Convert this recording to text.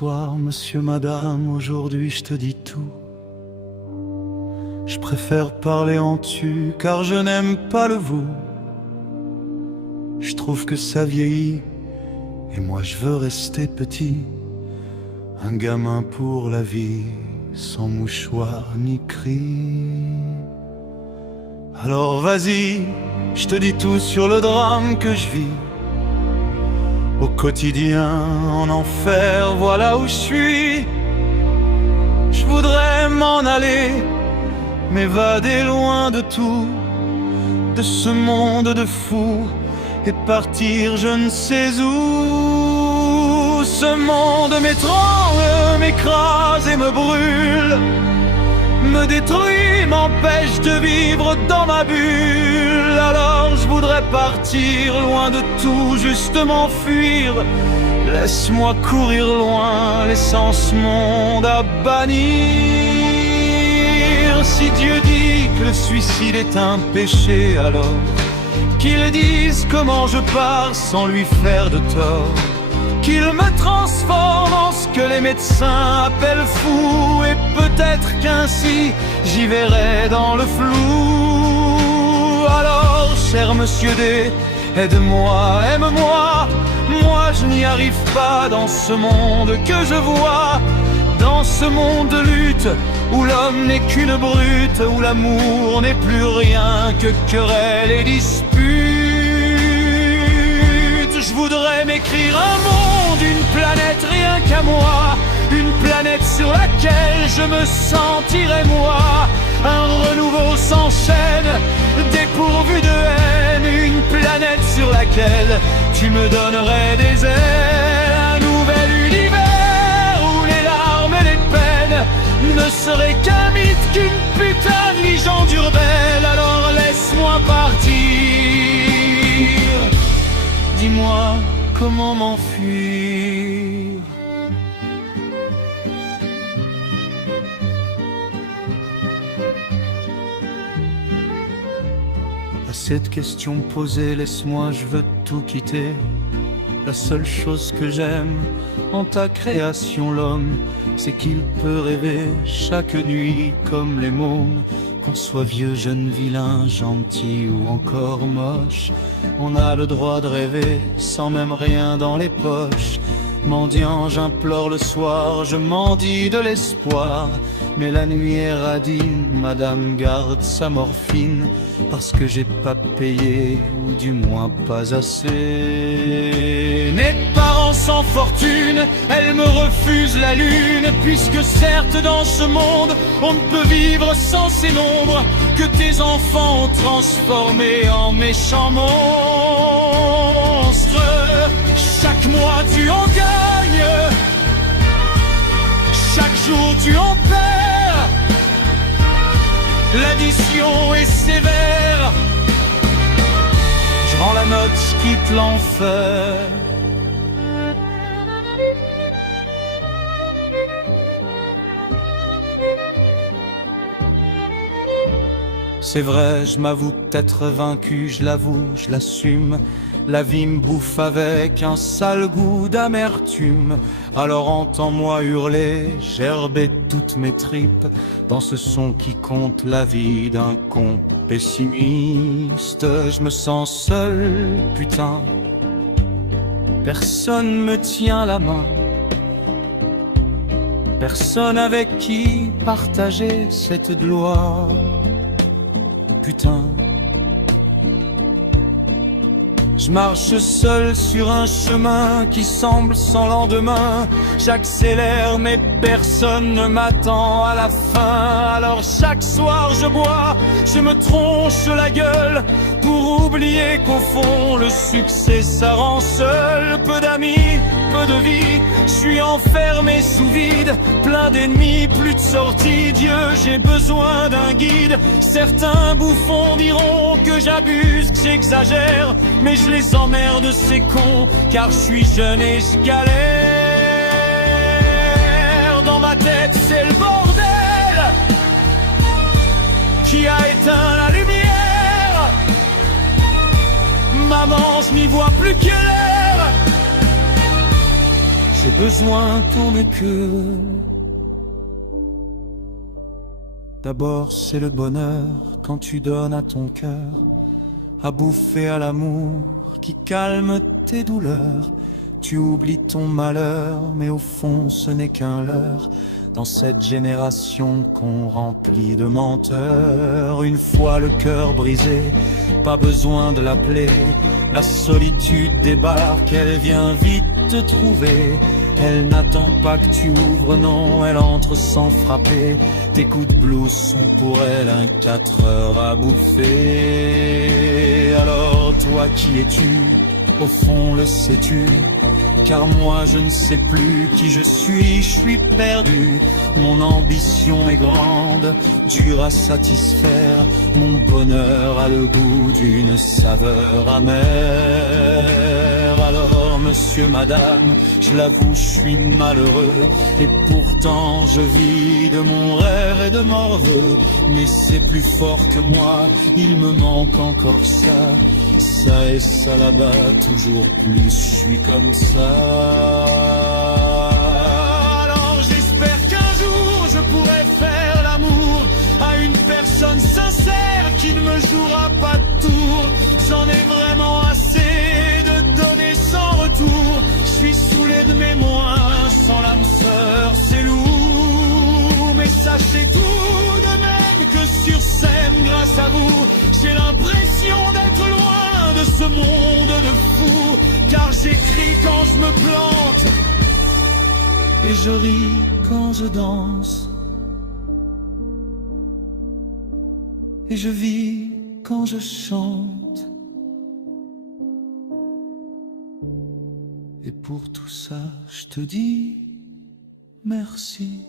Bonsoir monsieur, madame, aujourd'hui je te dis tout. Je préfère parler en tu, car je n'aime pas le vous. Je trouve que ça vieillit, et moi je veux rester petit. Un gamin pour la vie, sans mouchoir ni cri. Alors vas-y, je te dis tout sur le drame que je vis. Au quotidien, en enfer, voilà où je suis. Je voudrais m'en aller, m'évader loin de tout, de ce monde de fous, et partir je ne sais où. Ce monde m'étrangle, m'écrase et me brûle, me détruit, m'empêche de vivre dans ma bulle. Alors je voudrais partir loin de tout, juste m'enfuir. Laisse-moi courir loin, laissant ce monde à bannir. Si Dieu dit que le suicide est un péché, alors qu'il dise comment je pars sans lui faire de tort. Qu'il me transforme en ce que les médecins appellent fou, et peut-être qu'ainsi j'y verrai dans le flou. Alors, cher monsieur D, aide-moi, aime-moi. Moi je n'y arrive pas dans ce monde que je vois. Dans ce monde de lutte, où l'homme n'est qu'une brute, où l'amour n'est plus rien que querelle et dispute. Je voudrais m'écrire un monde, une planète rien qu'à moi, une planète sur laquelle je me sentirais moi. Un renouveau sans chaîne, dépourvu de haine, une planète sur laquelle tu me donnerais des ailes. Un nouvel univers où les larmes et les peines ne seraient qu'un mythe, qu'une putain de légende urbaine. Alors laisse-moi partir, dis-moi comment m'enfuir. À cette question posée, laisse-moi, je veux tout quitter. La seule chose que j'aime en ta création, l'homme, c'est qu'il peut rêver chaque nuit comme les mômes. Qu'on soit vieux, jeune, vilain, gentil ou encore moche, on a le droit de rêver sans même rien dans les poches. Mendiant, j'implore le soir, je mendie de l'espoir. Mais la nuit est radine, madame garde sa morphine, parce que j'ai pas payé, ou du moins pas assez. Mes parents sans fortune, elle me refuse la lune, puisque certes dans ce monde, on ne peut vivre sans ces nombres que tes enfants ont transformés en méchants monstres. Chaque mois tu en gagnes, chaque jour tu en perds, l'addition est sévère. Je rends la note, je quitte l'enfer. C'est vrai, je m'avoue peut-être vaincu, je l'avoue, je l'assume. La vie me bouffe avec un sale goût d'amertume. Alors entends-moi hurler, gerber toutes mes tripes dans ce son qui compte la vie d'un con pessimiste. Je me sens seul, putain, personne me tient la main, personne avec qui partager cette gloire. Putain, je marche seul sur un chemin qui semble sans lendemain. J'accélère mais personne ne m'attend à la fin. Alors chaque soir je bois, je me tronche la gueule pour oublier qu'au fond le succès ça rend seul. Peu d'amis, peu de vie, je suis enfermé sous vide, plein d'ennemis, plus de sortie. Dieu, j'ai besoin d'un guide. Certains bouffons diront que j'abuse, que j'exagère, mais je les emmerde ces cons, car je suis jeune et je galère. Dans ma tête c'est le bordel qui a éteint la lumière. Maman, je n'y vois plus clair. j'ai besoin qu'on m'ait que. D'abord c'est le bonheur quand tu donnes à ton cœur à bouffer à l'amour qui calme tes douleurs. Tu oublies ton malheur, mais au fond ce n'est qu'un leurre. Dans cette génération qu'on remplit de menteurs, une fois le cœur brisé, pas besoin de l'appeler. La solitude débarque, elle vient vite te trouver. Elle n'attend pas que tu ouvres, non, elle entre sans frapper. Tes coups de blues sont pour elle un 4 heures à bouffer. Alors toi qui es-tu? Au fond le sais-tu? Car moi je ne sais plus qui je suis perdu. Mon ambition est grande, dure à satisfaire. Mon bonheur a le goût d'une saveur amère. Alors monsieur, madame, je l'avoue, je suis malheureux. Et pourtant je vis de mon rêve et de mon vœu. Mais c'est plus fort que moi, il me manque encore ça. Ça et ça là-bas, toujours plus, je suis comme ça. Alors j'espère qu'un jour je pourrai faire l'amour à une personne sincère qui ne me jouera pas de tour. J'en ai vraiment assez de donner sans retour. Je suis saoulé de mes moyens, sans l'âme sœur, c'est lourd. Mais sachez tout de même que sur scène, grâce à vous, j'ai l'impression d'être loin de ce monde de fous, car j'écris quand je me plante et je ris quand je danse et je vis quand je chante. Et pour tout ça, je te dis merci.